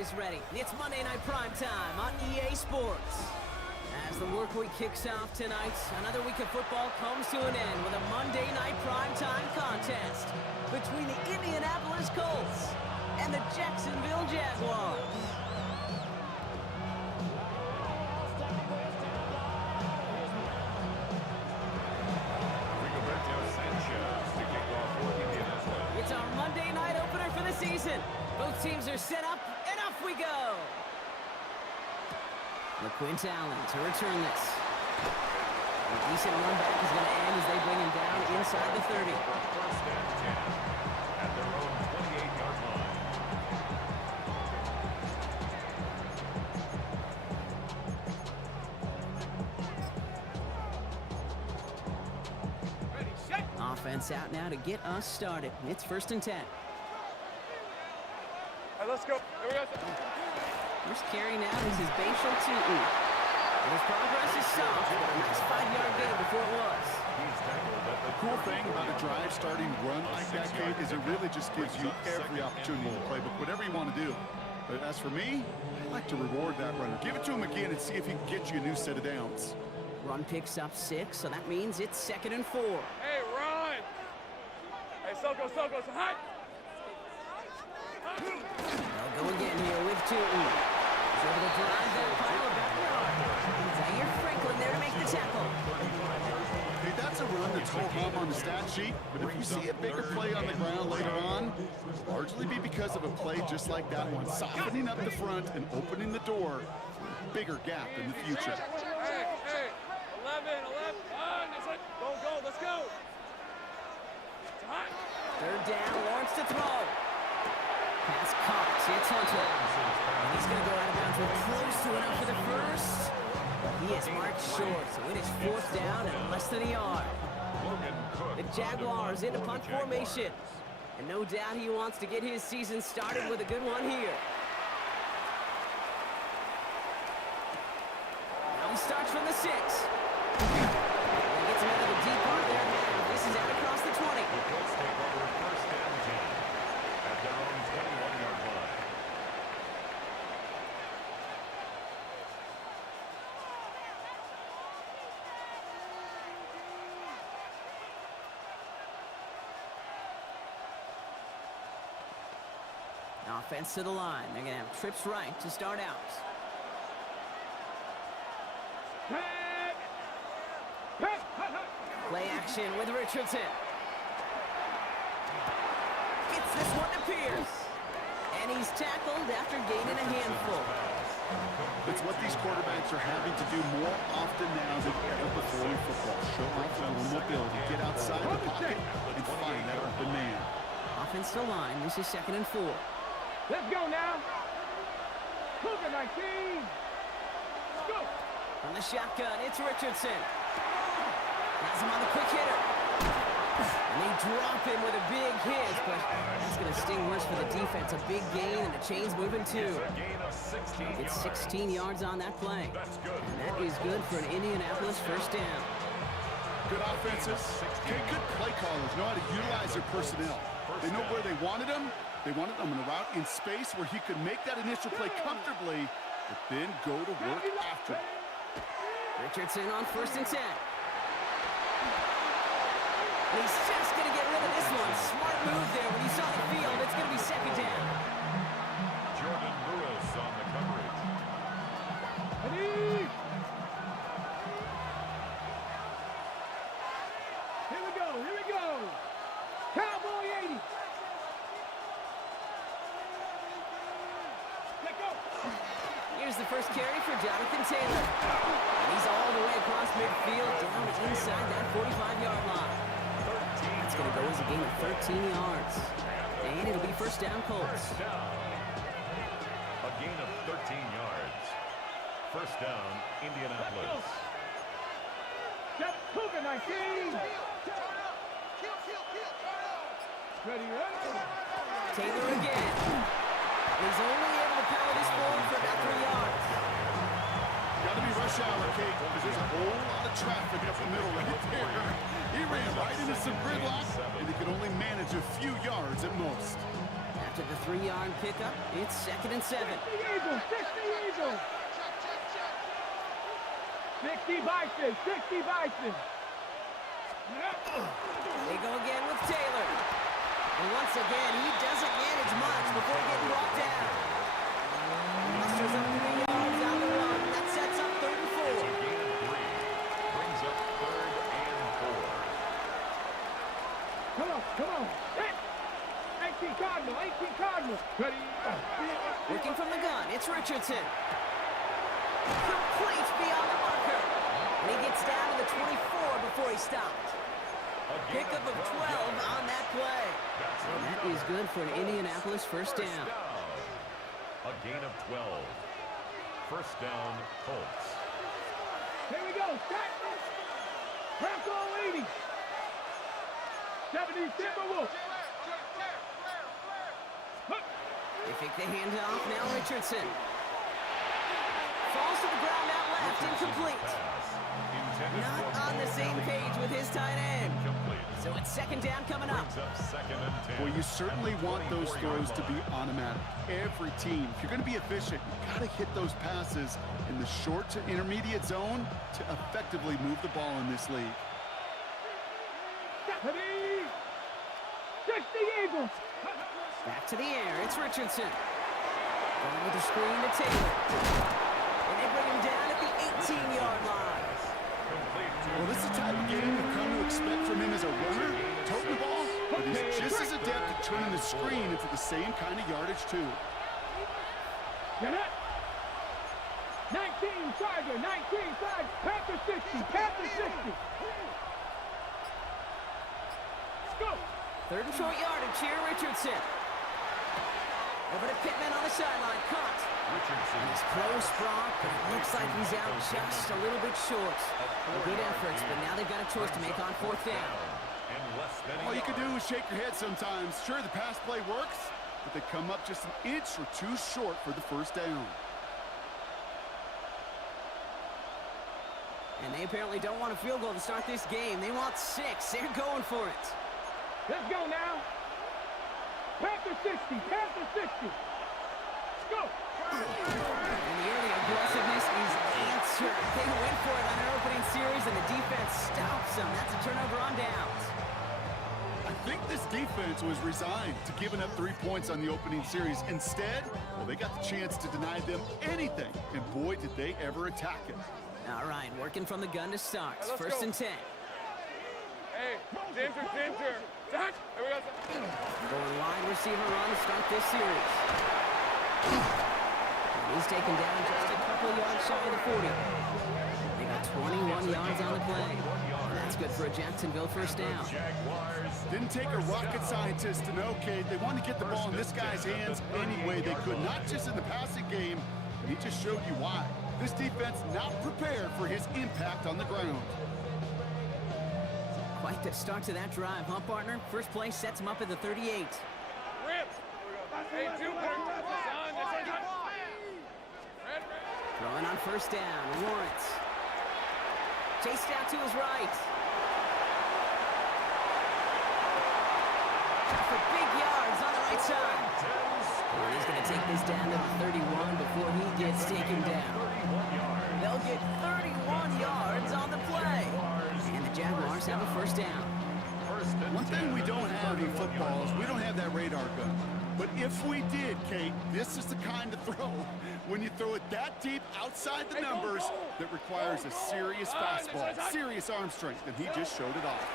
everybody's ready. It's Monday Night Prime Time on EA Sports. As the work week kicks off tonight, another week of football comes to an end with a Monday Night Prime Time contest between the Indianapolis Colts and the Jacksonville Jaguars. It's our Monday night opener for the season. Both teams are set up, and off we go. LaQuint Allen to return this. A decent run back is going to end as they bring him down inside the 30. First and 10 at their own 28-yard line. Ready, set. Offense out now to get us started. It's 1st and 10. All right, let's go. Here we go. First carry now is his Bashal Tutu. And his progress is soft, but a nice 5-yard gain before it was. He's tackled at the Cool thing about a drive starting run like that, Kate, is it really just gives you every opportunity in the playbook, whatever you want to do. But as for me, I like to reward that runner. Give it to him again and see if he can get you a new set of downs. Run picks up 6, so that means it's 2nd and 4. Hey, run. Hey, Soko, so hot. They'll go again here with Tutu. He's able to drive that pile of backyard. Zaire Franklin there to make the tackle. Hey, that's a run that's ho-hum on the stat sheet, but if you see a bigger play on the ground later on, it'll largely be because of a play just like that one, softening up the front and opening the door for a bigger gap in the future. Hey, 11, it's like, go, let's go. It's hot. 3rd down, Lawrence to throw. Pass caught, it's Hunter. And he's going to go out of bounds with close to enough for the first. But he is marked short, so it is 4th down and less than a yard. The Jaguars into punt formation. And no doubt he wants to get his season started with a good one here. Now he starts from the 6. He gets him out of the deep part of their half. This is out across the 20. The Colts take over 1st and 10 at their own 21-yard line. Offense to the line. They're going to have trips right to start out. Play action with Richardson. Gets this one to Pierce. And he's tackled after gaining a handful. It's what these quarterbacks are having to do more often now than ever before in football. Show off their mobility, get outside the pocket, and find that open man. Offense to line. This is 2nd and 4. Let's go now. Cougar 19. Let's go. From the shotgun, it's Richardson. Has him on the quick hitter. And they drop him with a big hit, but that's going to sting worse for the defense. A big gain, and the chain's moving too. A gain of 16 It's yards. 16 yards on that play. That's good. And that is good for an Indianapolis 1st down. Good offenses. Okay, good play callers know how to utilize their personnel. They know where they wanted them. They wanted them in a route in space where he could make that initial play comfortably, but then go to work after it. Richardson on 1st and 10. And he's just going to get rid of this one. Smart move there. When he saw the field, it's going to be 2nd down. Jordan Lewis on the coverage. Ready. Here we go. Cowboy 80. Let go. Here's the first carry for Jonathan Taylor. And he's all the way across midfield, down inside that 45-yard line. That's going to go as a gain of 13 yards. And it'll be 1st down Colts. First down. A gain of 13 yards. 1st down, Indianapolis. Step Cougar 19. Ready. Taylor again. He's only able to power this forward for about 3 yards. Got to be rush hour, Kate, because there's a whole lot of traffic up the middle right there. He ran right into some gridlock, and he could only manage a few yards at most. After After the 3-yard pickup, it's 2nd and 7. 60 Eagles, 60 Eagles. 60 Bison, 60 Bison. They go again with Taylor. And once again, he doesn't manage much before getting brought down. Musters up 3 yards on the run. That sets up 3rd and 4. Gain of 3. Brings up 3rd and 4. Come on. Hit. 18 Cardinal, 18 Cardinal. Ready? Working from the gun, it's Richardson. Complete beyond the marker. And he gets down to the 24 before he stopped. Pickup of 12 on that play. And that is good for an Indianapolis first down. A gain of 12. First down, Colts. Here we go. Set. Bronco 80. 70 Timberwolves. They take the handoff, now Richardson. Falls to the ground out left, incomplete. Not on the same page with his tight end. So it's 2nd down coming up. Well, you certainly want those throws to be automatic. Every team, if you're going to be efficient, you've got to hit those passes in the short to intermediate zone to effectively move the ball in this league. 60 Eagles. Back to the air, it's Richardson. Going with the screen to Taylor. And they bring him down at the 18-yard line. Well, this is the type of game you've come to expect from him as a runner, toting the ball, but he's just as adept at turning the screen into the same kind of yardage, too. Get it. 19 Tiger, 19 Tiger. Panther 60, Panther 60. Let's go. 3rd and short yardage here, Richardson. Over to Pittman on the sideline, caught. He's close, Brock, but it looks like he's out just a little bit short. Good efforts, but now they've got a choice to make on 4th down. All you can do is shake your head sometimes. Sure, the pass play works, but they come up just an inch or two short for the first down. And they apparently don't want a field goal to start this game. They want 6. They're going for it. Let's go now. Panther 60, Panther 60. Let's go. And the early aggressiveness is answered. They went for it on their opening series, and the defense stops them. That's a turnover on downs. I think this defense was resigned to giving up 3 points on the opening series. Instead, well, they got the chance to deny them anything, and boy, did they ever attack it. All right, working from the gun to start. Let's 1st go. and 10. Hey, Ginger. Here we go. Going wide receiver run to start this series. And he's taken down just a couple yards shy of the 40. They got 21 yards on the play. And that's good for a Jacksonville first down. Didn't take a rocket scientist to know, Kate. They wanted to get the ball in this guy's hands any way they could, not just in the passing game. He just showed you why. This defense not prepared for his impact on the ground. Quite the start to that drive, huh, partner? First play sets him up at the 38. Rip. Hey, 2 Throwing on first down, Lawrence. Chased out to his right. For big yards on the right side. And he's going to take this down to the 31 before he gets taken down. They'll get 31 yards on the play. And the Jaguars have a first down. One thing we don't have in football is we don't have that radar gun. But if we did, Kate, this is the kind of throw, when you throw it that deep outside the numbers, that requires a serious fastball, serious arm strength, and he just showed it off.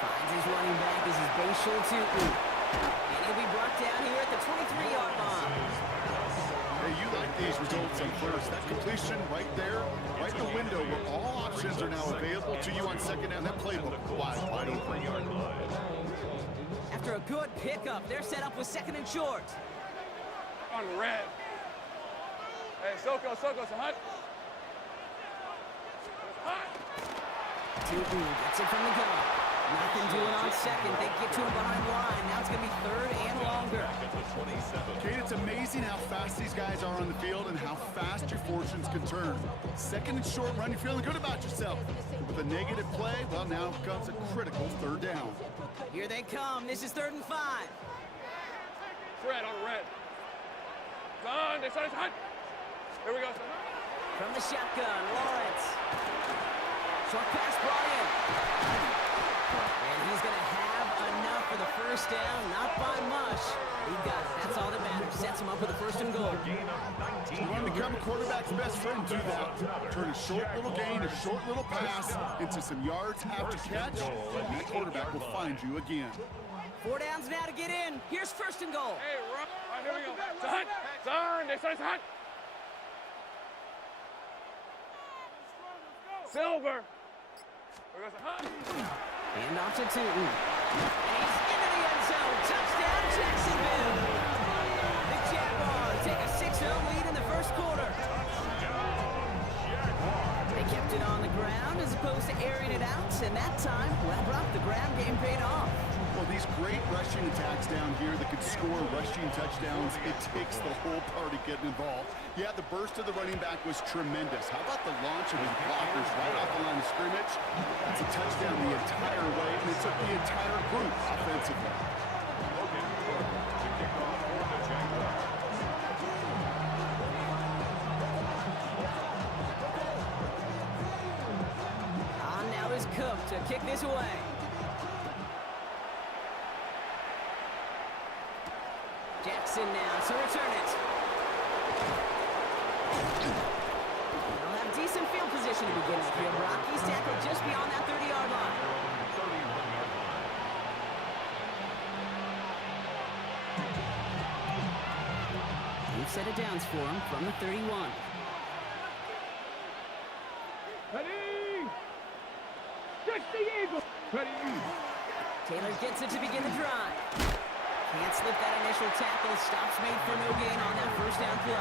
Finds his running back as his Bashir Tutu. And he'll be brought down here at the 23-yard line. Hey, you like these results on first. That completion right there, right in the window where all options are now available to you on second down. That playbook wide open. After a good pickup, they're set up with 2nd and short. On red. Hey, Soko, some hot. Tutu gets it from the gun. Nothing doing on second. They get to him behind line. Now it's going to be 3rd and longer. Kate, it's amazing how fast these guys are on the field and how fast your fortunes can turn. 2nd and short run, you're feeling good about yourself. With a negative play, well, now comes a critical 3rd down. Here they come. This is 3rd and 5. Fred on red. Son, they said it's hot. Here we go, son. From the shotgun, Lawrence. Short pass brought in. And he's going to have enough for the first down. Not by much. He got it. That's all that matters. Sets him up with a first and goal. You want to become a quarterback's best friend, do that. Turn a short little gain, a short little pass into some yards after catch, and the quarterback will find you again. 4 downs now to get in. Here's first and goal. Hey, Rob. All right, here we go. Son, son, they said it's hot. Silver. Here we go, son. Hand off to Tootin. And he's into the end zone. Touchdown, Jacksonville. The Jaguars take a 6-0 lead in the first quarter. They kept it on the ground as opposed to airing it out, and that time, well, Brock, the ground game paid off. Well, these great rushing attacks down here that could score rushing touchdowns, it takes the whole party getting involved. Yeah, the burst of the running back was tremendous. How about the launch of his blockers right off the line of scrimmage? That's a touchdown the entire way, and it took the entire group offensively. On now is Cook to kick this away. Jackson now to return it. They'll have decent field position to begin with here. Brock, he's tackled just beyond that 30-yard line. New set of downs for him from the 31. Ready? Catch the Eagle. Ready? Taylor gets it to begin the drive. Can't slip that initial tackle. Stops made for no gain on that first down play.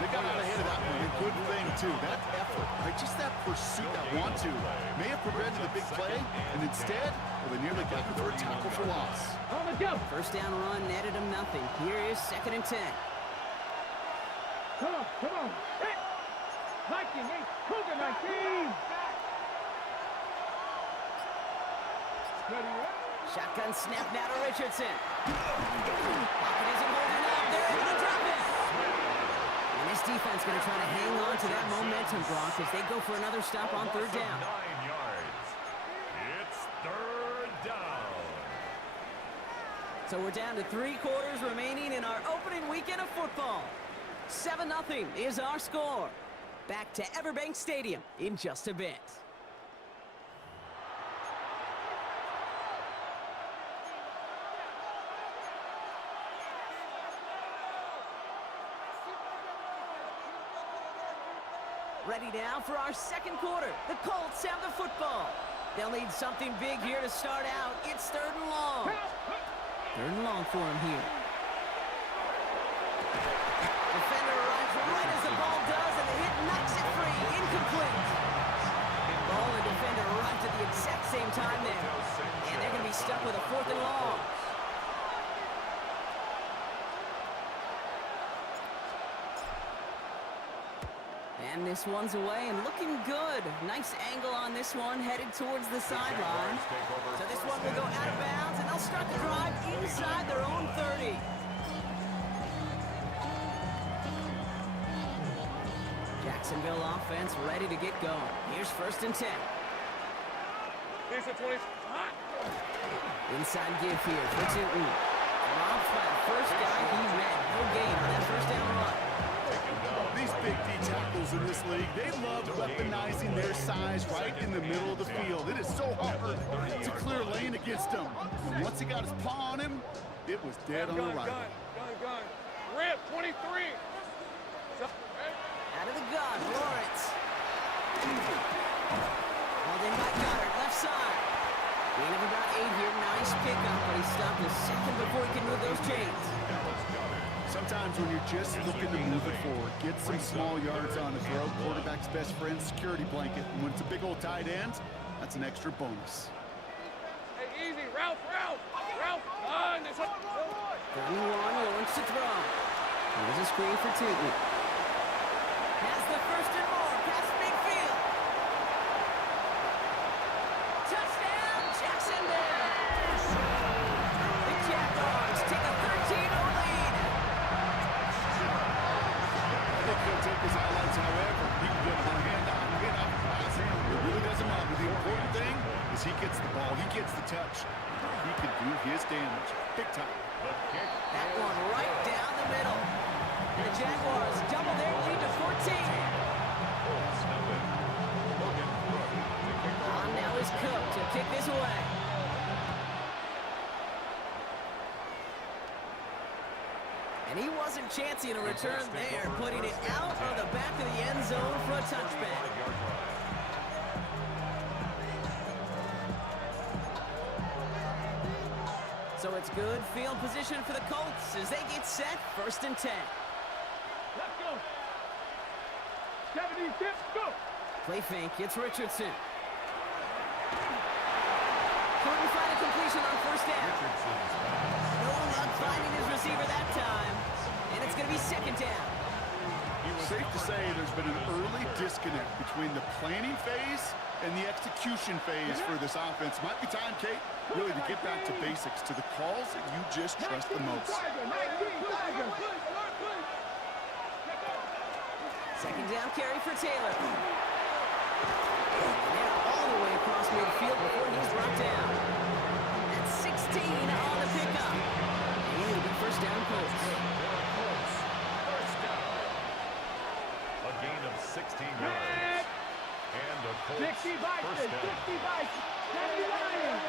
They got out ahead of that one. A good thing, too. That effort, right? Just that pursuit, that want-to, may have prevented the big play, and instead, well, they nearly got him for a tackle for loss. On the go. First down run netted him nothing. Here is 2nd and 10. Come on, come on. Hit. 19, 8, Cougar 19. Ready, Shotgun snap now to Richardson. Pocket isn't holding up. They're able to drop it. And this defense going to try to hang on to that momentum, Brock, as they go for another stop on 3rd down. 9 yards. It's 3rd down. So we're down to 3 quarters remaining in our opening weekend of football. 7-0 is our score. Back to Everbank Stadium in just a bit. Ready now for our 2nd quarter. The Colts have the football. They'll need something big here to start out. It's 3rd and long. 3rd and long for him here. Defender arrives right as the ball does, and the hit knocks it free. Incomplete. Ball and defender arrived at the exact same time there. And they're going to be stuck with a 4th and long. And this one's away and looking good. Nice angle on this one, headed towards the sideline. So this one will go out of bounds, and they'll start the drive inside their own 30. Jacksonville offense ready to get going. Here's 1st and 10. Decent 20. Inside give here for Tootin. Rob Flat, first guy he met. No gain on that first down run. These big D tackles in this league, they love weaponizing their size right in the middle of the field. It is so hard to clear lane against them. And once he got his paw on him, it was dead on arrival. Gun. Rip, 23. Out of the gun, Lawrence. Well, then by Goddard, left side. Gain of about 8 here. Nice pickup, but he stopped a second before he could move those chains. Sometimes when you're just looking to move it forward, get some small yards on the throw, quarterback's best friend, security blanket. And when it's a big old tight end, that's an extra bonus. Hey, easy. Ralph. 31, Lawrence to throw. Here's a screen for Tootin. Has the 1st and more, past midfield. Touchdown, Jacksonville! The Jaguars take a 13-0 he'll take his highlights however. He can get on hand out, hand off, pass him. It really doesn't matter. The important thing is he gets the ball. He gets the touch. He can do his damage. Big time. That one right down the middle. And the Jaguars double their lead to 14. On now is Cook to kick this away. And he wasn't chancing a return there, putting it out of the back of the end zone for a touchback. So it's good field position for the Colts as they get set, 1st and 10. Let's go. 70 tips, go. Play fake, it's Richardson. Couldn't find a completion on 1st down. No luck finding his receiver that time. And it's going to be 2nd down. Safe to say there's been an early disconnect between the planning phase and the execution phase for this offense. Might be time, Kate, really to get back to basics, to the calls that you just trust the most. 2nd down carry for Taylor. Now all the way across midfield before he's brought down. That's 16 on the pickup. And it'll be 1st down Colts. A gain of 16 yards. And the Colts 60 Bison, 60 first down. Bison, 70 Lions.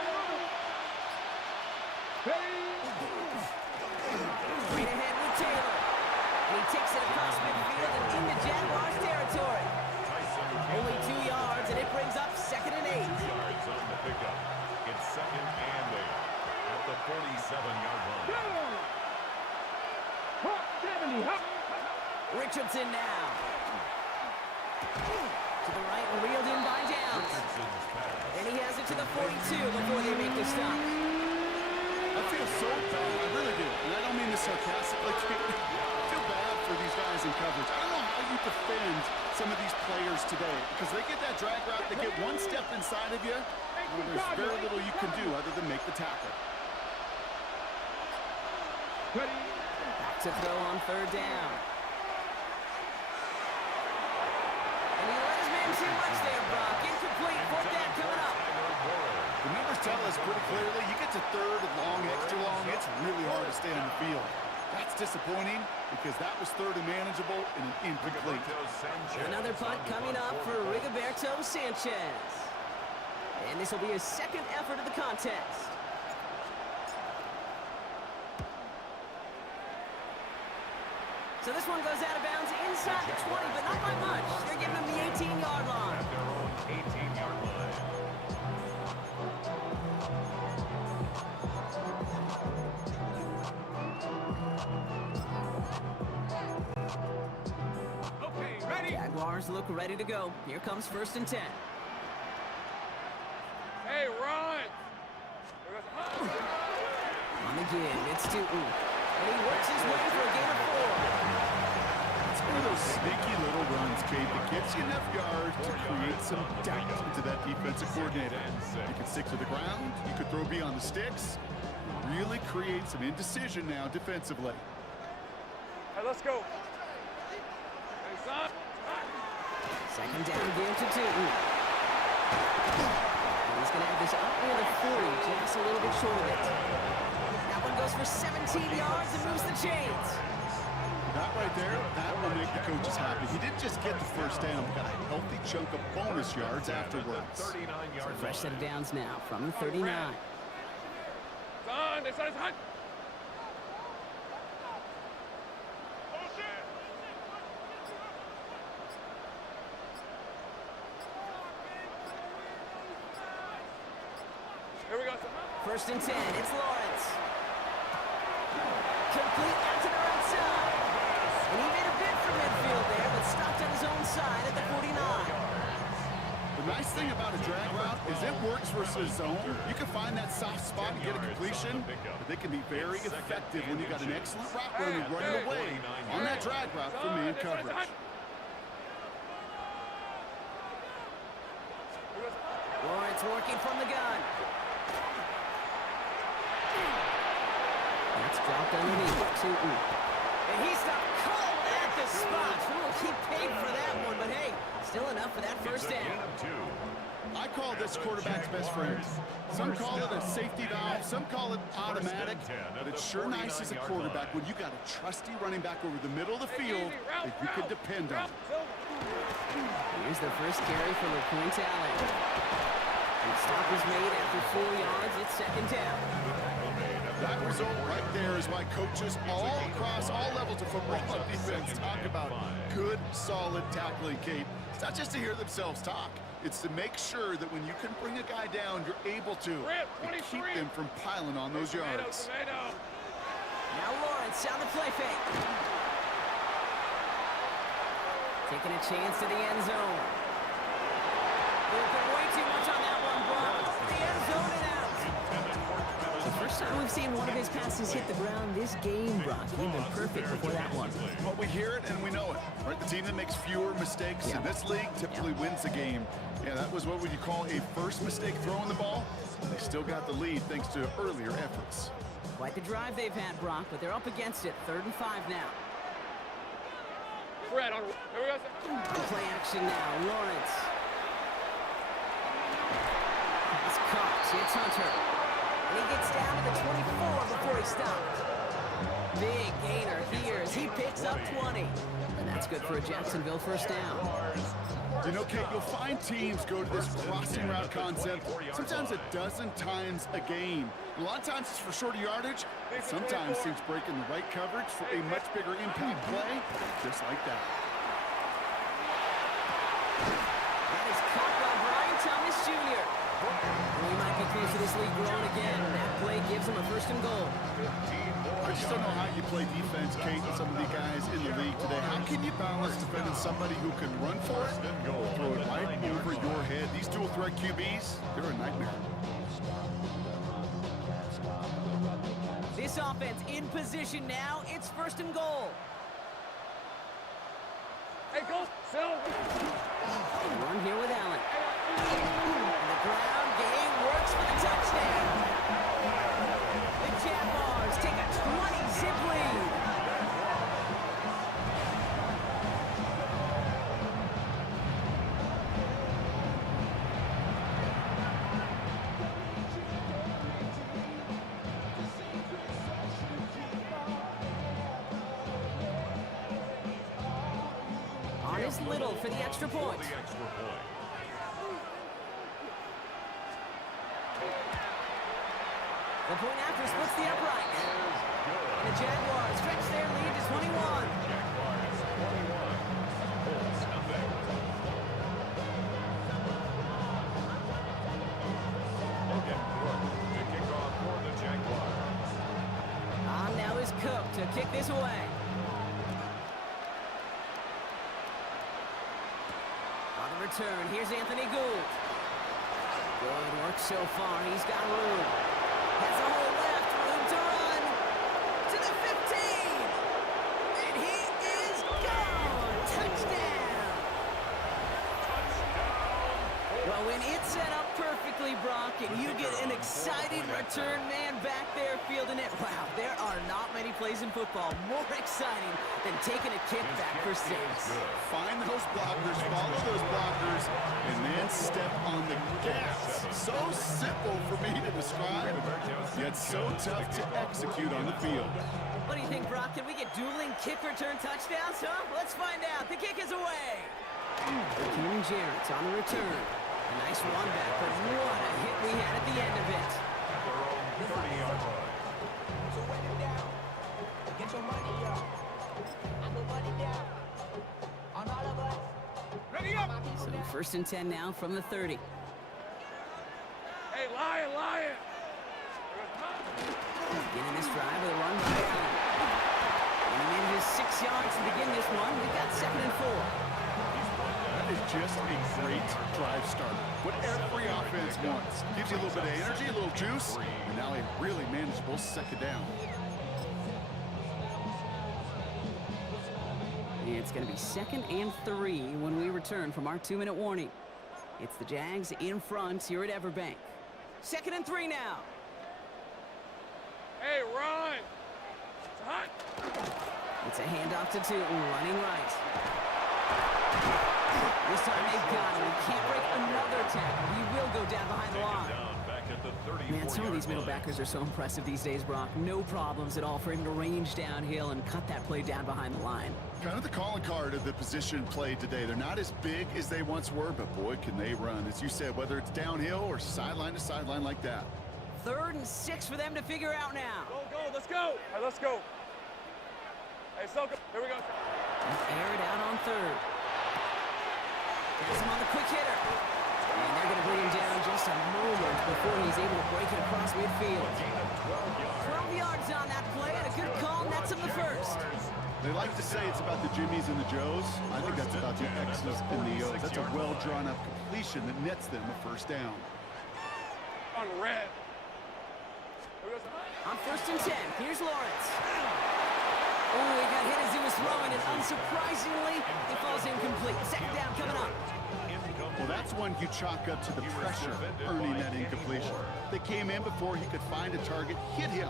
Straight ahead with Taylor. And he takes it across midfield and into Jaguars territory. Only 2 yards, and it brings up 2nd and 8. 2 yards on the pickup. It's 2nd and 8 at the 47-yard line. 70, hop. Richardson now. To the right and reeled in by Downs. Richardson's pass. And he has it to the 42 before they make the stop. I feel so bad. I really do. And I don't mean this sarcastically. I feel bad for these guys in coverage. I don't know how you defend some of these players today because they get that drag route, they get one step inside of you, and there's very little you can do other than make the tackle. Back to throw on 3rd down. And he let his man too much there, Brock. Incomplete. 4th down coming up. The numbers tell us pretty clearly, you get to 3rd and long, extra long, it's really hard to stay on the field. That's disappointing because that was 3rd and manageable and an incomplete. Another punt coming up for Rigoberto Sanchez. And this will be his 2nd effort of the contest. So this one goes out of bounds inside the 20, but not by much. They're giving him the 18-yard line. At their own 18-yard line. Okay, ready? Jaguars look ready to go. Here comes 1st and 10. Hey, run. On the give, it's Tootin. And he works his way for a gain of 4. It's one of those sneaky little runs, Kate, that gets you enough yards to create some doubt into that defensive coordinator. You can stick to the ground, you could throw beyond the sticks, really create some indecision now defensively. Hey, let's go. Hey, son. 2nd down give to Tootin. And he's going to have this up near the 40, just a little bit short of it. That one goes for 17 yards and moves the chains. That right there, that will make the coaches happy. He didn't just get the 1st down, got a healthy chunk of bonus yards afterwards. 39-yard Fresh set of downs now from the 39. Son, this is hot. Here we go. 1st and 10, it's Lawrence. Complete out to the right side. And he made a bid for midfield there, but stopped on his own side at the 49. The nice thing about a drag route is it works versus zone. You can find that soft spot and get a completion, but they can be very effective when you got an excellent route runner running away on that drag route from man coverage. Lawrence working from the gun. That's dropped underneath. Tootin. And he stopped cold at the spot. Ooh, he for that first It's a gain down. of 2. I call this quarterback's best friend. Some call it a safety valve, some call it automatic, but it's sure nice as a quarterback when you got a trusty running back over the middle of the field that you can depend on. Here's the first carry for LePointe Allen. And the stop is made after 4 yards. It's second down. That result right there is why coaches all across all levels of football and defense talk about good, solid tackling, Kate. It's not just to hear themselves talk. It's to make sure that when you can bring a guy down, you're able to and keep them from piling on those yards. Now Lawrence down the play fake. Taking a chance to the end zone. There's been way too much on that one, Brock. The end zone and out. The first time we've seen one of his passes hit the ground this game, Brock. He'd been perfect before that one. Well, we hear it and we know it. Right? The team that makes fewer mistakes in this league typically wins the game. Yeah, that was what would you call a first mistake throwing the ball. They still got the lead thanks to earlier efforts. Quite the drive they've had, Brock, but they're up against it. 3rd and 5 now. Fred, on Play action now. Lawrence. Pass caught. It's Hunter. And he gets down to the 24 before he stopped. Big gainer here as he picks up 20. And that's good for a Jacksonville first down. You know, Kate, you'll find teams go to this crossing route concept sometimes a dozen times a game. A lot of times it's for shorter yardage, but sometimes teams break in the right coverage for a much bigger impact play, just like that. That is caught by Brian Thomas Jr. Well, he might be close to this league growing again. That play gives him a 1st and goal. I just don't know how you play defense, Kate, and some of the guys in the league today. How can you balance defending somebody who can run for it or throw it right over your head? These dual threat QBs, they're a nightmare. This offense in position now. It's 1st and goal. Hey, go, Phil. Run here with Allen. And the ground game works for the touchdown. The Jaguars take a 20-zip lead. On is Little for the extra point. The point after splits the upright. And the Jaguars stretch their lead to 21. On now is Cook to kick this away. On the return, here's Anthony Gould. Good work so far. He's got room. Has a hole left, room to run, to the 15, and he is gone. Touchdown. Well, when it's set up perfectly, Brock, and you get an exciting return man back there fielding it, wow, there are not many plays in football more exciting than taking a kick back for 6. Find those blockers, follow those blockers, and then step on the gas. So simple for me to describe, yet so tough to execute on the field. What do you think, Brock? Can we get dueling kick return touchdowns, huh? Let's find out. The kick is away. Keenan Jarrett's on the return. A nice run back, but what a hit we had at the end of it. Get your money up. I put money down on all of us. Ready up. So 1st and 10 now from the 30. Hey, lion. Beginning this drive with a run by Allen. And he made his 6 yards to begin this one. We've got 2nd and 4. That is just a great drive starter. What every offense wants. Gives you a little bit of energy, a little juice, and now a really manageable 2nd down. It's going to be 2nd and 3 when we return from our 2-minute warning. It's the Jags in front here at Everbank. 2nd and 3 now. Hey, run. It's hot. It's a handoff to Tootin, running right. This time they've got linebackers are so impressive these days, Brock. No problems at all for him to range downhill and cut that play down behind the line. Kind of the calling card of the position played today. They're not as big as they once were, but boy, can they run. As you said, whether it's downhill or sideline to sideline like that. 3rd and 6 for them to figure out now. Go, let's go. All right, let's go. Hey, Selka, here we go. Air it out on 3rd. Gets him on the quick hitter. And they're going to bring him down just a moment before he's able to break it across midfield. 12 yards on that play, and a good call nets him the first. They like to say it's about the Jimmies and the Joes. I think that's about the X's and the O's. That's a well-drawn-up completion that nets them a first down. On red. On 1st and 10, here's Lawrence. Oh, he got hit as he was throwing, and unsurprisingly, it falls incomplete. 2nd down coming up. Well, that's one you chalk up to the pressure earning that incompletion. They came in before he could find a target, hit him,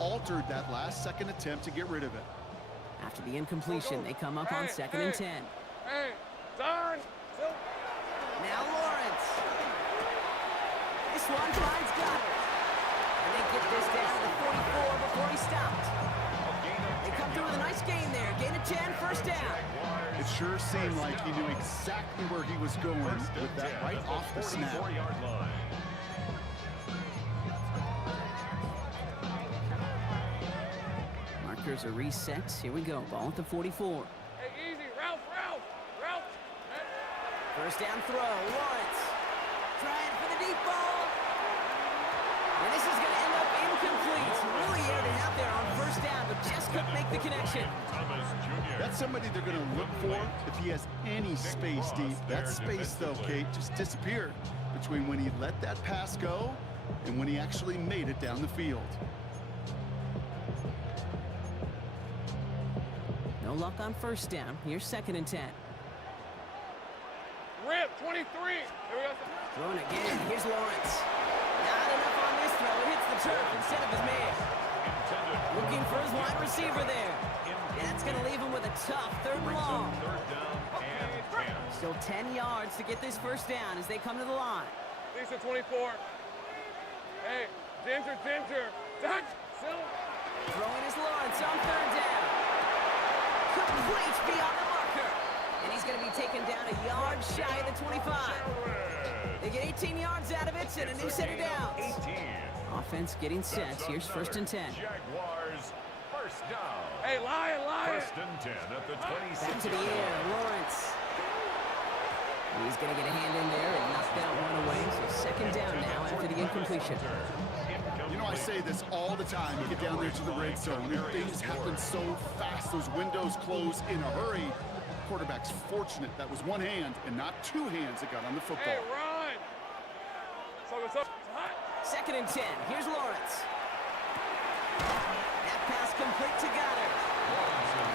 altered that last second attempt to get rid of it. After the incompletion, they come up on 2nd and 10. Hey, Don. Now Lawrence. This one finds Goddard. And they get this down to the 44 before he stopped. They come through with a nice gain there. Gain of 10, 1st down. It sure seemed like he knew exactly where he was going with that right off the snap. Markers are reset. Here we go. Ball at the 44. Hey, easy. Ralph. 1st down throw. Lawrence. Trying for the deep ball. And this is going to end up incomplete. Really aired it out there on 1st down, but just couldn't make the connection. That's somebody they're going to look for if he has any space deep. That space, though, Kate, just disappeared between when he let that pass go and when he actually made it down the field. No luck on 1st down. Here's 2nd and 10. Rip, 23. Here we go. Throwing again. Here's Lawrence. Not enough on this throw. It hits the turf instead of his man. Looking for his wide receiver there. And that's going to leave him with a tough 3rd and long. Still 10 yards to get this 1st down as they come to the line. Lisa, 24. Hey, Ginger. Touch. Throwing is Lawrence on 3rd down. Complete beyond the marker. And he's going to be taken down a yard shy of the 25. They get 18 yards out of it and a new set of downs. Offense getting set. Here's 1st and 10. Jaguars, 1st down. Hey, Lion. 1st and 10 at the 26. Back to the air, Lawrence. He's going to get a hand in there and knock that one away. So 2nd down now after the incompletion. You know, I say this all the time. You get down there to the red zone, and things happen so fast. Those windows close in a hurry. Quarterback's fortunate that was one hand and not 2 hands that got on the Hey, football. run. So. 2nd and 10. Here's Lawrence. That pass complete to Goddard.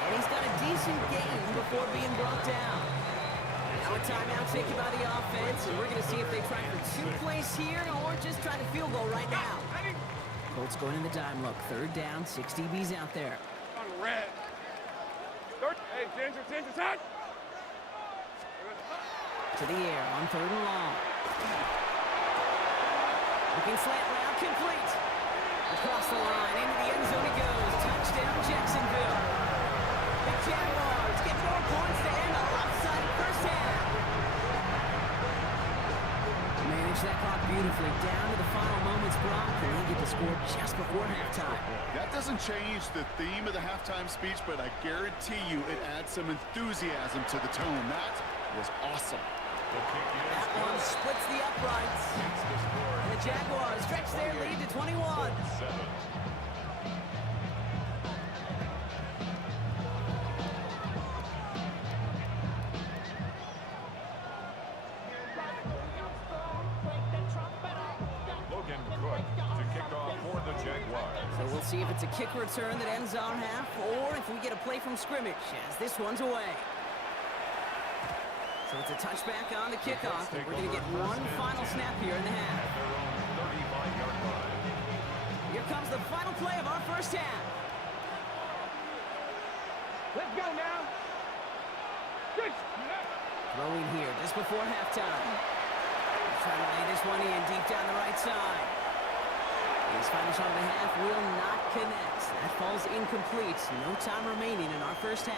And he's got a decent gain before being brought down. Now a timeout taken by the offense, and we're going to see if they try for 2 plays here or just try to field goal right now. Colts going in the dime look. 3rd down, 6 DBs out there. On red. Hey, Ginger, touch. To the air on 3rd and long. Looking slant route, complete. Across the line, into the end zone he goes. Touchdown, Jacksonville. The Jaguars get 4 points to end a lopsided 1st half. Manage that clock beautifully down to the final moments, Brock, and they get the score just before halftime. That doesn't change the theme of the halftime speech, but I guarantee you it adds some enthusiasm to the tone. That was awesome. That one splits the uprights. And the Jaguars stretch their lead to 21. Logan Cook to kick off for the Jaguars. So we'll see if it's a kick return that ends our half, or if we get a play from scrimmage, as this one's away. So it's a touchback on the kickoff, and we're going to get one final snap here in the half. At their own 35-yard line. Here comes the final play of our 1st half. Let's go now. Good. Throwing here just before halftime. Trying to lay this one in deep down the right side. His final shot of the half will not connect. That falls incomplete. No time remaining in our first half.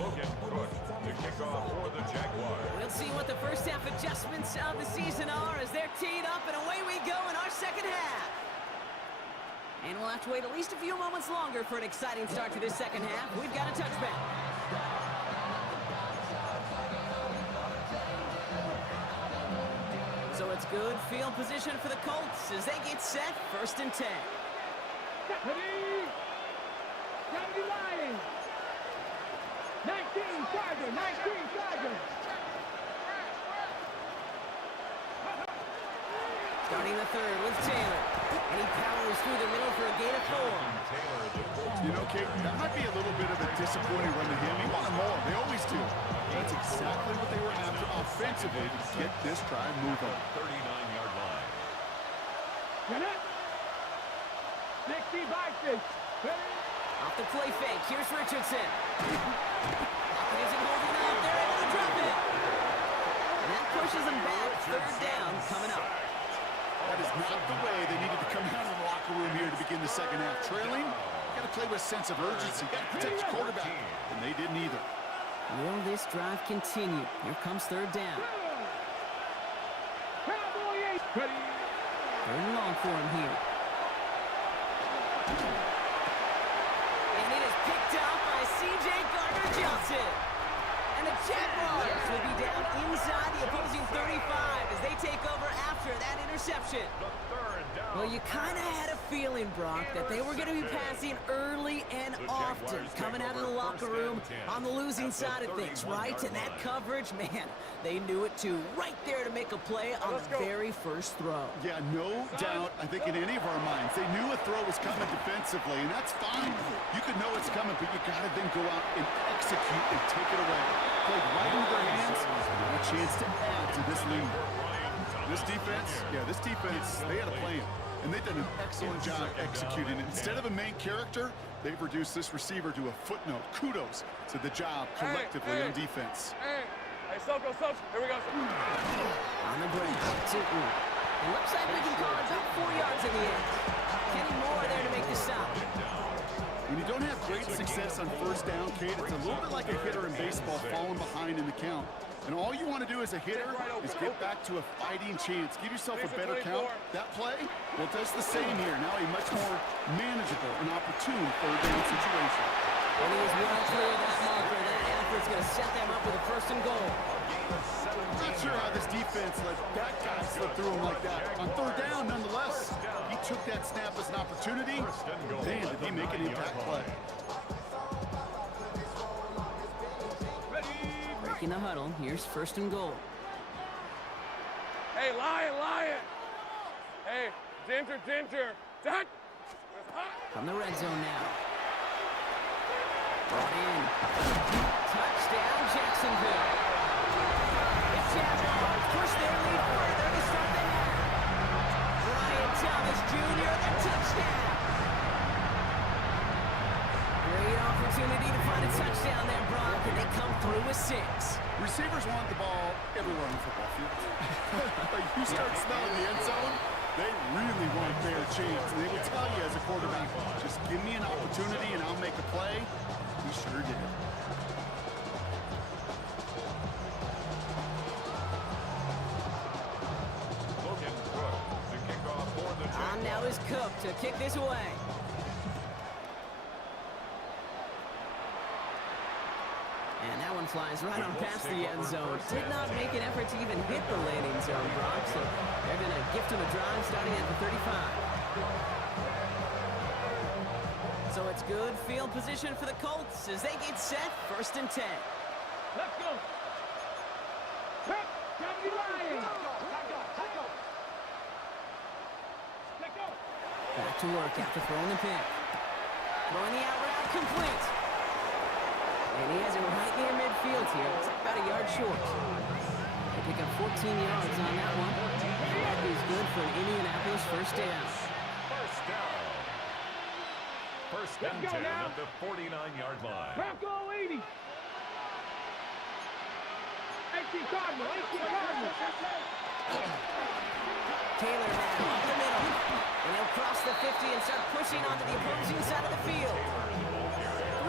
Logan Cook to kick off for the Jaguars. We'll see what the first half adjustments of the season are as they're teed up, and away we go in our second half. And we'll have to wait at least a few moments longer for an exciting start to this second half. We've got a touchback. So it's good field position for the Colts as they get set, 1st and 10. Ready? County Lions. 19 Chargers. 19 Chargers. Starting the third with Taylor. And he powers through the middle for a gain of 4. You know, Kate, that might be a little bit of a disappointing run to him. He wanted more. They always do. That's exactly what they were after offensively to get this drive moving. 39-yard line. Get it. 60 boxes. Ready? Off the play fake, here's Richardson. Lockett isn't holding up, they're able to drop it. And that pushes them back, 3rd down coming up. That is not the way they needed to come out of the locker room here to begin the second half. Trailing, got to play with a sense of urgency, got to protect the quarterback, and they didn't either. Will this drive continue? Here comes 3rd down. Cowboy 8. Ready? 3rd and long for him here. And it is picked up by C.J. Gardner-Johnson. And the Jaguars will be down inside the opposing 35 as they take over after that interception. The 3rd down. Well, you kind of had a feeling, Brock, that they were going to be passing early and often, coming out of the locker room on the losing side of things, right? And that coverage, man, they knew it too. Right there to make a play on the very first throw. Yeah, no doubt. I think in any of our minds, they knew a throw was coming defensively, and that's fine. You could know it's coming, but you got to then go out and execute and take it away. Played right into their hands, and a chance to add to this lead. This defense, they had a plan, and they've done an excellent job executing it. Instead of a main character, they've reduced this receiver to a footnote. Kudos to the job collectively on defense. Hey, Soak, here we go. On the break, 2. It looks like we can call it about 4 yards in the end. Kenny Moore there to make the stop. When you don't have great success on 1st down, Kate, it's a little bit like a hitter in baseball falling behind in the count. And all you want to do as a hitter is get back to a fighting chance. Give yourself a better count. That play, well, it does the same here. Now a much more manageable and opportune 3rd down situation. And he was well clear of that marker. That effort's going to set them up with a 1st and goal. Not sure how this defense let that guy slip through him like that. On 3rd down, nonetheless, he took that snap as an opportunity. Man, did he make an impact play. Breaking the huddle, here's 1st and goal. Hey, Lion. Hey, Ginger. Duck. From the red zone now. Brought in. Touchdown, Jacksonville. The Jaguars push their lead further to start the half. Brian Thomas Jr., the touchdown. Great opportunity to find a touchdown there, Brock, and they come through with 6. Receivers want the ball everywhere on the football field. But you start smelling the end zone, they really want their chance. And they will tell you as a quarterback, just give me an opportunity and I'll make a play. He sure did. Logan Cook to kick off for the Jaguars. On now is Cook to kick this away. And that one flies right on past the end zone. Did not make an effort to even hit the landing zone, Brock. So they're going to gift him a drive starting at the 35. So it's good field position for the Colts as they get set, 1st and 10. Let's go. County Lions. Let's go. Back to work after throwing the pick. Throwing the out route complete. And he has it right near midfield here. It's about a yard short. They pick up 14 yards on that one. That is good for an Indianapolis first down. First down. First and 10 at the 49-yard line. Bronco 80. 18 Cardinal, 18 Cardinal. Taylor now up the middle. And he'll cross the 50 and start pushing onto the opposing side of the field.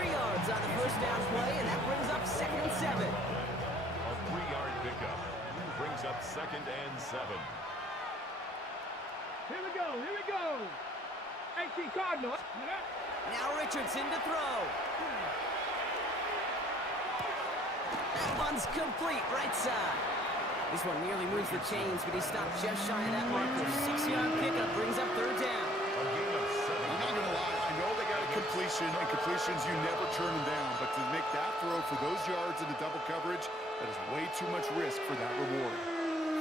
3 yards on the first down play, and that brings up 2nd and 7. A 3-yard pickup brings up 2nd and 7. Here we go, here we go. 18 Cardinal. Now Richardson to throw. That one's complete, right side. This one nearly moves the chains, but he stopped just shy of that marker. 6-yard pickup brings up 3rd down. A gain of 7. I'm not going to lie. I know they got a completion, and completions, you never turn them down. But to make that throw for those yards into double coverage, that is way too much risk for that reward.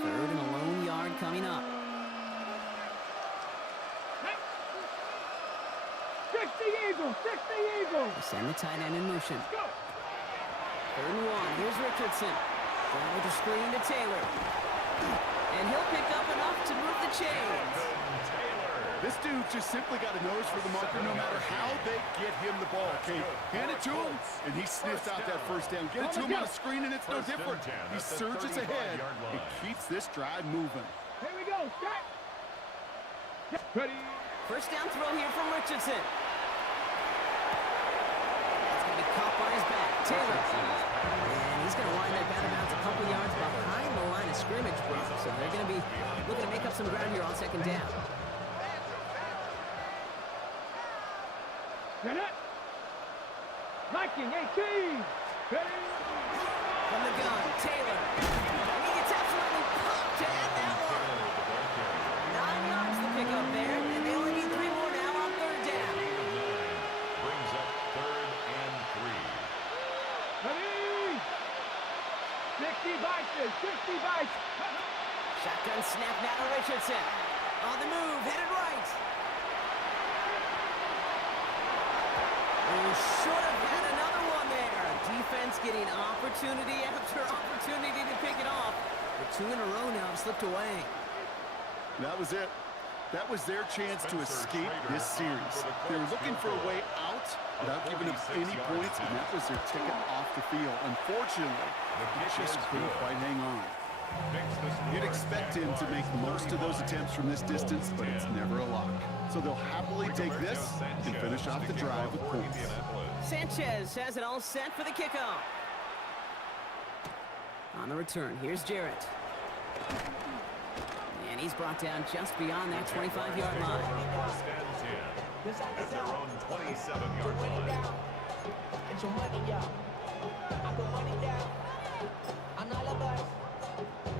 3rd and a lone yard coming up. 60 Eagles, 60 Eagles. They send the tight end in motion. Go. 3rd and 1. Here's Richardson. Down with the screen to Taylor. And he'll pick up enough to move the chains. This dude just simply got a nose for the marker no matter how they get him the ball. Okay, hand it to him, and he sniffs out that first down. Get it to him on a screen, and it's no different. He surges ahead and keeps this drive moving. Here we go, set. Ready. First down throw here from Richardson. That's going to be caught by his back. Taylor. And he's going to wind up out of bounds a couple yards behind the line of scrimmage, bro. So they're going to be looking to make up some ground here on 2nd down. Get it. Viking 18. Ready. From the gun, Taylor. And he gets absolutely pumped to end that one. 9 yards to pick up there, and they only need 3 more now on 3rd down. Brings up 3rd and 3. Ready. 60 Vikings, 60 Vikings. Shotgun snap now to Richardson. On the move, headed right. Oh, should have had another one there. Defense getting opportunity after opportunity to pick it off. But 2 in a row now have slipped away. That was it. That was their chance to escape this series. They were looking for a way out without giving up any points, and that was their ticket off the field. Unfortunately, they just couldn't quite hang on. You'd expect him to make the most of those attempts from this distance, but it's never a lock. So they'll happily take this and finish off the drive with points. Sanchez has it all set for the kickoff. On the return, here's Jarrett. And he's brought down just beyond that 25-yard line. First and 10 at their own 27-yard line. Get your money up. I put money down. On all of us.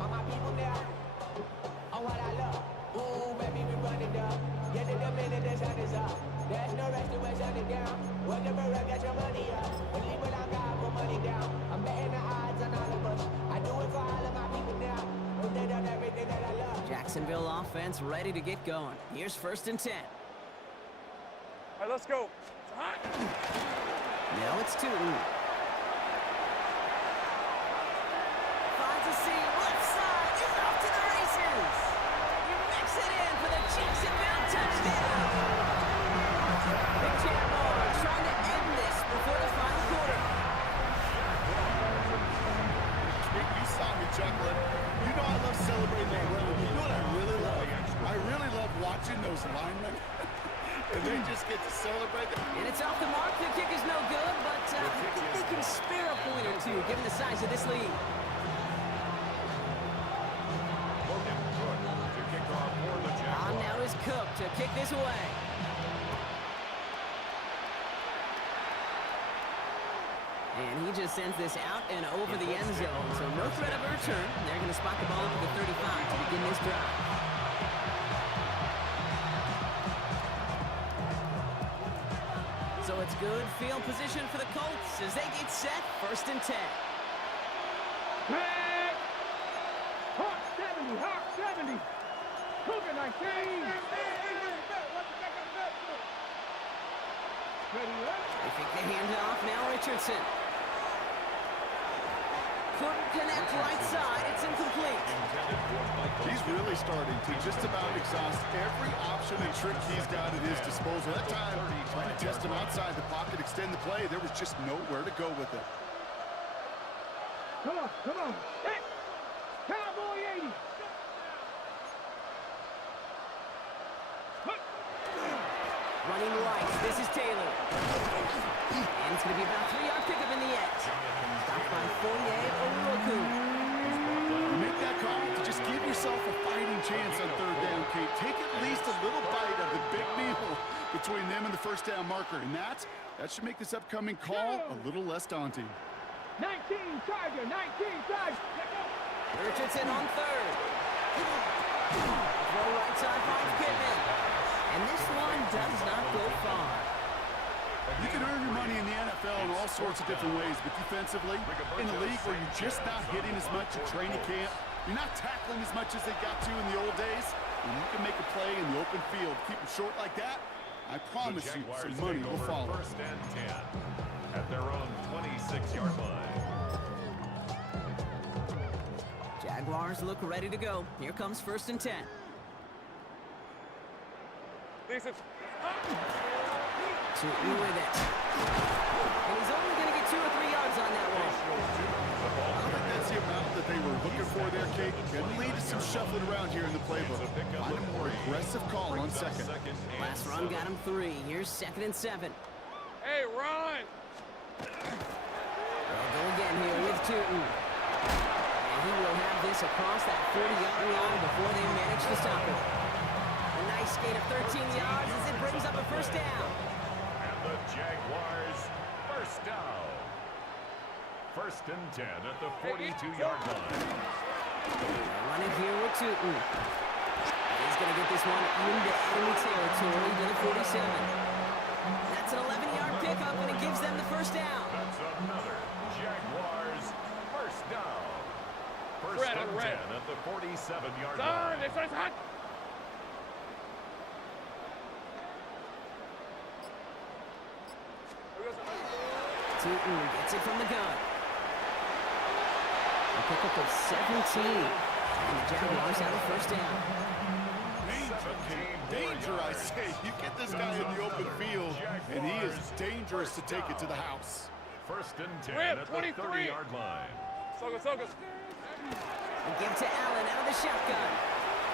On my people now. On what I love. Ooh, baby, we run it up. Get it the minute the sun is up. There's no rest to shut it down. Whatever, get your money up. Believe what I got, put money down. I'm betting the odds on all of us. I do it for all of my people now. Put that on everything that I love. Jacksonville offense ready to get going. Here's 1st and 10. All right, let's go. Now it's Tootin. Finds a seam, left side, he's off to the races. He mix it in for the Jacksonville touchdown. Big Jaguar trying to end this before the final quarter. You saw me chuckling. You know I love celebrating that run. You know what I really love? I really love watching those linemen. And they just get to celebrate. And it's off the mark. The kick is no good, but I think they can spare a point or two given the size of this lead. Logan Cook to kick off for the On Jaguars. now is Cook to kick this away. And he just sends this out and over the end zone. So no threat of a return. They're going to spot the ball over the 35 to begin this drive. So it's good field position for the Colts as they get set. 1st and 10. Back. Hawk 70, Hawk 70. Cougar 19. Ready up. They think they hand it off now. Richardson. couldn't connect right side. It's incomplete. He's really starting to just about exhaust every option and trick he's got at his disposal. That time, trying to test him outside the pocket, extend the play, there was just nowhere to go with it. Come on, come on. Hey, Cowboy 80. Running right. This is Taylor. And it's going to be about a 3-yard pickup in the end. Stopped by Foye Oroku. You make that call to just give yourself a fighting chance on third down, Kate. Take at least a little bite of the big meal between them and the first down marker. And that should make this upcoming call a little less daunting. 19 Tiger, 19 Tiger. Richardson on third. Throw right side finds Pittman. And this one does not go far. You can earn your money in the NFL in all sorts of different ways, but defensively, in a league where you're just not hitting as much at training camp, you're not tackling as much as they got to in the old days, and you can make a play in the open field, keep them short like that, I promise you some money will follow. First and 10 at their own 26-yard line. Jaguars look ready to go. Here comes first and 10. Tootin with it. And he's only going to get 2 or 3 yards on that one. I don't think that's the amount that they were looking for there, Kate. Going to lead to some shuffling around here in the playbook. Find a more aggressive call on second. Last run got him 3. Here's second and 7. Hey, run. They'll go again here with Tootin. And he will have this across that 40-yard line before they manage to stop him. A nice gain of 13 yards as it brings up a first down. And the Jaguars first down. First and 10 at the 42-yard line. Running here with Tootin. He's going to get this one into enemy territory to the 47. That's an 11-yard pickup, and it gives them the first down. That's another Jaguars first down. First Red and on 10 red. at the 47-yard Son, line. this one's hot. Tootin gets it from the gun. A pickup of 17. And the Jaguars have a first down. Danger, I say. You get this guy in the open field, and he is dangerous to take it to the house. First and 10 Red, at the 23. 30-yard line. Socos. And give to Allen out of the shotgun.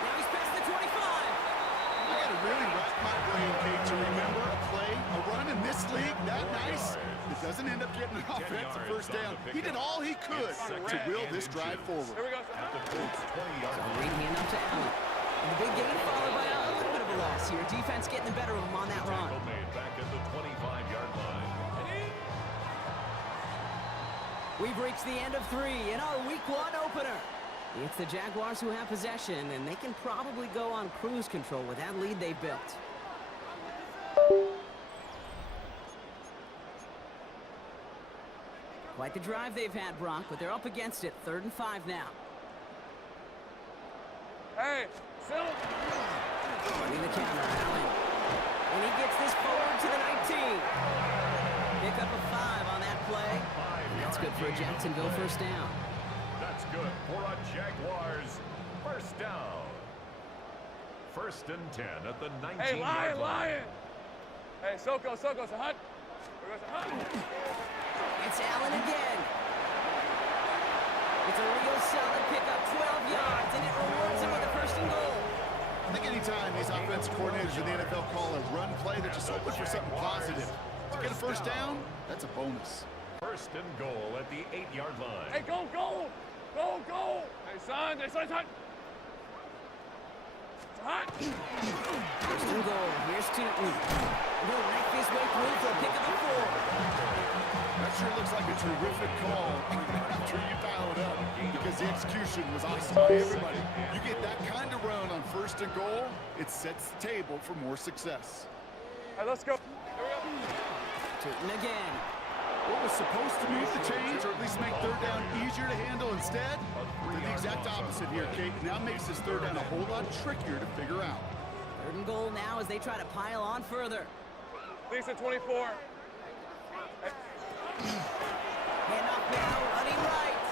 Now he's past the 25. I got to really rack my brain, Kate, to remember a play, a run in this league that nice. It doesn't end up getting an offensive first down. He did all he could to will this drive forward. Here we go. At the Colts 20-yard line. Reed hand up to Allen. And the big gain followed by a little bit of a loss here. Defense getting the better of him on that run. Tackle made back at the 25-yard line. We've reached the end of 3 in our Week 1 opener. It's the Jaguars who have possession, and they can probably go on cruise control with that lead they built. Quite the drive they've had, Brock, but they're up against it. 3rd and 5 now. Hey, Phil. Running the counter, Allen. And he gets this forward to the 19. Pick up a 5 on that play. And that's good for a Jacksonville first down. That's good for a Jaguars first down. First and 10 at the 19-yard Hey, line. Lion. Hey, Socos, a hut. It's Allen again. It's a real solid pickup, 12 yards, and it rewards him with a first and goal. I think anytime these offensive coordinators in the NFL call a run play, they're just hoping for something positive. To get a first down, that's a bonus. First and goal at the 8-yard line. Hey, go. Hey, son, it's hot. It's hot. First and goal. Here's Tootin. He'll make his way through for a pickup of 4. That sure looks like a terrific call after you dial it up, because the execution was awesome by everybody. You get that kind of run on first and goal, it sets the table for more success. Hey, let's go. Tootin again. What was supposed to move the chains, or at least make third down easier to handle instead, did the exact opposite here, Kate. Now makes this third down a whole lot trickier to figure out. 3rd and goal now as they try to pile on further. Lisa, 24. Hand off now, running right.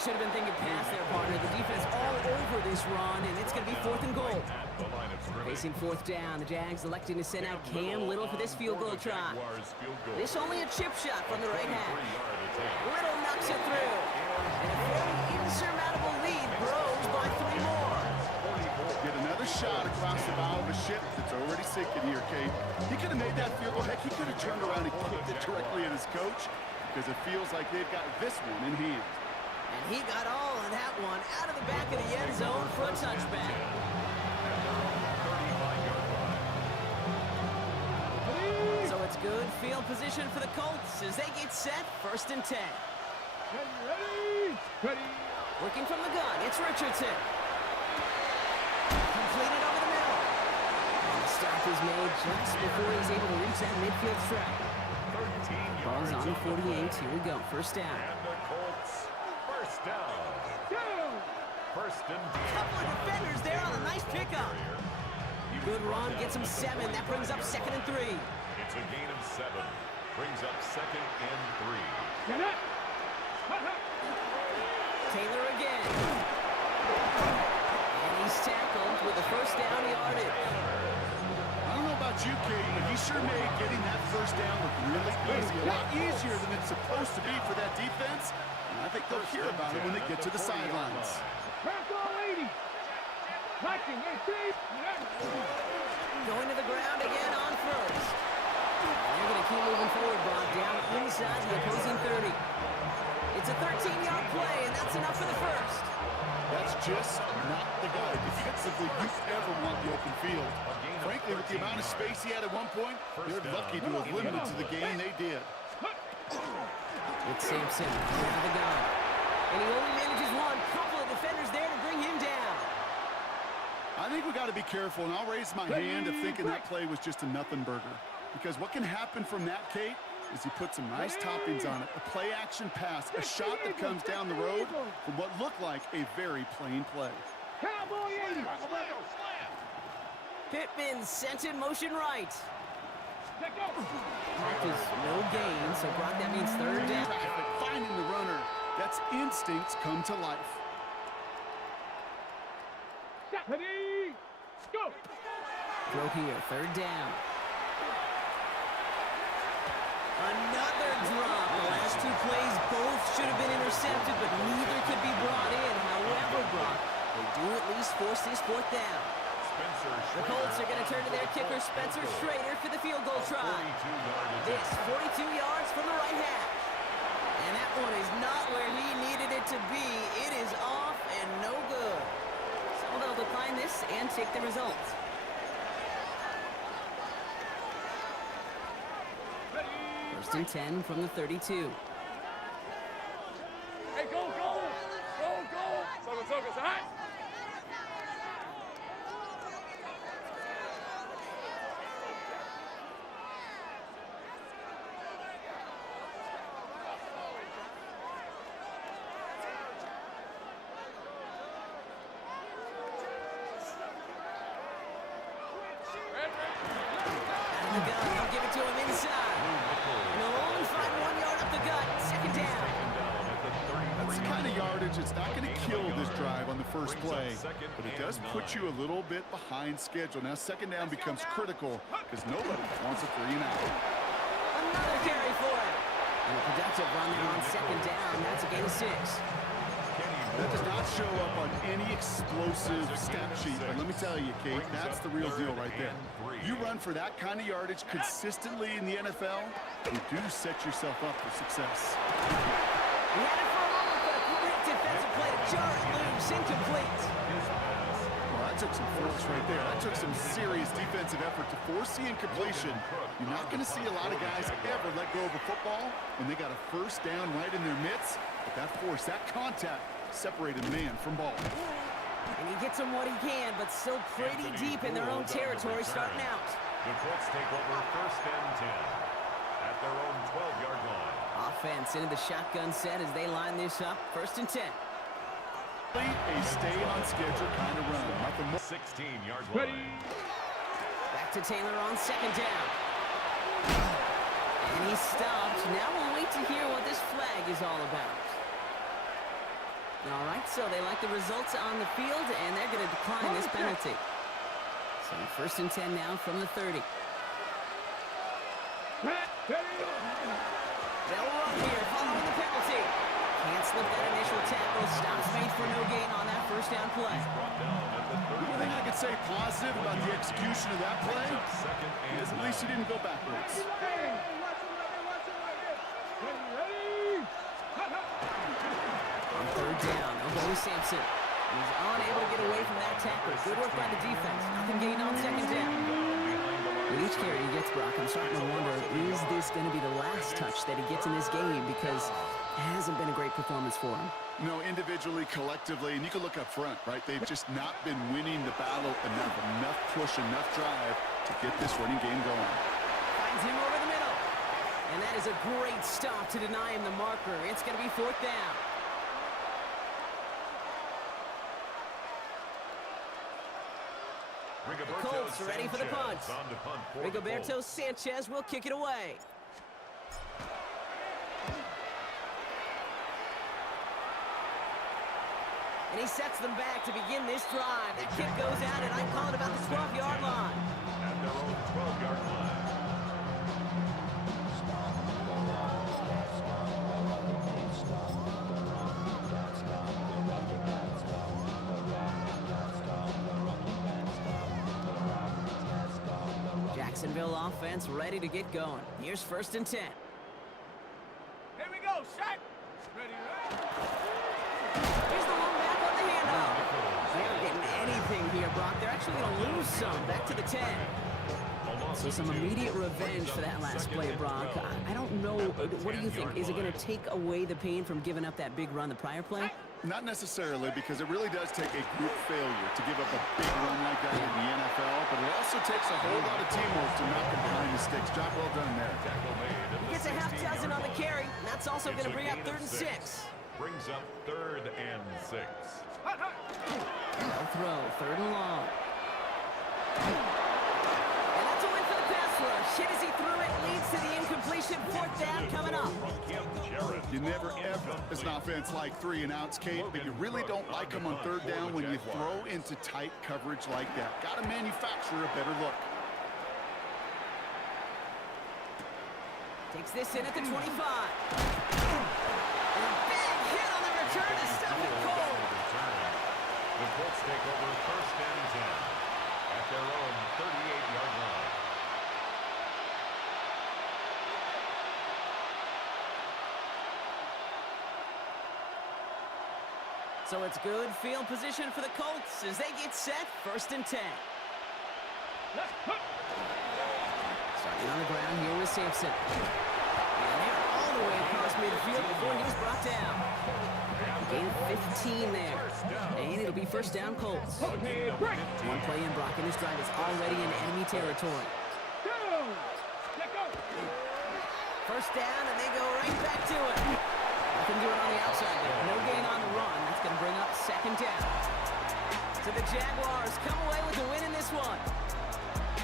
should have been thinking past their partner. The defense all over this run, and it's going to be 4th and goal. At the line of scrimmage. Facing 4th down, the Jags electing to send out Cam Little for this field goal try. Jaguars field goal. This only a chip shot from the right half. 23-yard attempt. Little knocks it through. And a very insurmountable lead grows by 3 more. Get another shot across the bow of a ship that's already sinking here, Kate. He could have made that field goal. Heck, he could have turned around and kicked it directly at his coach because it feels like they've got this one in hand. And he got all of that one out of the back of the end zone for a touchback. So it's good field position for the Colts as they get set, 1st and 10. Ready? Ready? Working from the gun, it's Richardson. Completed over the middle. And the stop is made just before he's able to reach that midfield strike. 13 Ball's on the 48. Here we go, 1st down. And the Colts, 1st down. Down! 1st and 10. Couple of defenders there on a nice pickup. Good run, gets him 7. That brings up 2nd and 3. It's a gain of 7. Brings up 2nd and 3. Get it! Hut, hut. Taylor again. And he's tackled with a 1st down yardage. I don't know about you, Katie, but he sure made getting that 1st down look really easy. A lot easier than it's supposed to be for that defense. And I think they'll hear about it when they get to the sidelines. Pass all 80. Touching, it's deep. Going to the ground again on 1st. They're going to keep moving forward, Brock, down inside the opposing 30. It's a 13-yard play, and that's enough for the 1st. That's just not the guy defensively you ever want the open field. Frankly, with the amount of space he had at one point, they're lucky to have limited to the game they did. It's Sampson coming out of the gun. And he only manages one. Couple of defenders there to bring him down. I think we got to be careful, and I'll raise my hand of thinking that play was just a nothing burger. Because what can happen from that, Kate, is he put some nice toppings on it. A play-action pass, a shot that comes down the road from what looked like a very plain play. Cowboy 80. Pittman sent in motion right. Let go. Practice no gain, so Brock, that means 3rd down. Traffic, finding the runner. That's instincts come to life. Ready? Go. Throw here, 3rd down. Another drop. The last 2 plays both should have been intercepted, but neither could be brought in. However, Brock, they do at least force this 4th down. The Colts are going to turn to their kicker, Spencer Schrader, for the field goal try. This, 42 yards from the right half. And that one is not where he needed it to be. It is off and no good. So they'll decline this and take the results. Ready? 1st and 10 from the 32. Hey, go, go. Go, go. Soga, hot. The gun, they'll give it to him inside. And they'll only find 1 yard up the gut. 2nd down. That's the kind of yardage that's not going to kill this drive on the first play, but it does put you a little bit behind schedule. Now 2nd down becomes critical because nobody wants a 3 and out. Another carry for him. And a productive run there on 2nd down. That's a gain of 6. That does not show up on any explosive stat sheet, but let me tell you, Kate, that's the real deal right there. You run for that kind of yardage consistently in the NFL, you do set yourself up for success. He had it for a moment, but a quick defensive play to jar it loose. Incomplete. Well, that took some force right there. That took some serious defensive effort to force the incompletion. You're not going to see a lot of guys ever let go of a football when they got a 1st down right in their midst, but that force, that contact, separated man from ball. And he gets him what he can, but still pretty deep in their own territory starting out. The Colts take over 1st and 10 at their own 12-yard line. Offense into the shotgun set as they line this up. 1st and 10. A stay on schedule kind of run. Nothing more. 16-yard Ready? line. Back to Taylor on 2nd down. And he stopped. Now we'll wait to hear what this flag is all about. All right, so they like the results on the field, and they're going to decline this penalty. So first and 10 now from the 30. They'll run here following the penalty. Can't slip that initial tackle. Stops made for no gain on that first down play. The only thing I could say positive about the execution of that play is at least he didn't go backwards. On third down, they'll go with Sampson. He's unable to get away from that tackle. Good work by the defense. Nothing gained on second down. With each carry he gets, Brock, I'm starting to wonder, is this going to be the last touch that he gets in this game? Because it hasn't been a great performance for him. No, individually, collectively, and you can look up front, right? They've just not been winning the battle enough push, enough drive to get this running game going. Finds him over the middle. And that is a great stop to deny him the marker. It's going to be fourth down. The Colts ready for the punt. Rigoberto Sanchez will kick it away. And he sets them back to begin this drive. That kick goes out, and I call it about the 12-yard line. At their own 12-yard line. Jacksonville offense ready to get going. Here's first and 10. Here we go, shot. Ready, Here's the one back on the handoff. They aren't getting anything here, Brock. They're actually going to lose some. Back to the 10. So some immediate revenge for that last play, Brock. I don't know. What do you think? Is it going to take away the pain from giving up that big run the prior play? Not necessarily, because it really does take a group failure to give up a big run like that in the NFL, but it also takes a whole lot of teamwork to knock him behind the sticks. Job well done there. He gets a half dozen on the carry. And that's also going to bring up third and 6. Brings up third and 6. They'll throw, third and long. And that's a win for the pass rush. Hit as he threw it, leads to the incompletion. Fourth down coming up. You never, ever, as an offense, like 3-and-outs, Kate, but you really don't like them on third down when you throw into tight coverage like that. Got to manufacture a better look. Takes this in at the 25. And a big hit on the return to stop it cold. The Colts take over first and 10 at their own 38-yard line. So it's good field position for the Colts as they get set, first and 10. Starting on the ground here with Sampson. And they're all the way across midfield before he was brought down. Gain of 15 there. And it'll be first down Colts. One play in, Brock, and this drive is already in enemy territory. First down, and they go right back to it. Nothing doing on the outside there. No gain on the run. That's going to bring up second down. So the Jaguars come away with a win in this one.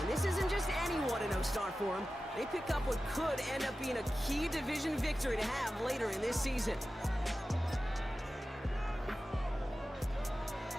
And this isn't just any 1-0 start for them. They pick up what could end up being a key division victory to have later in this season.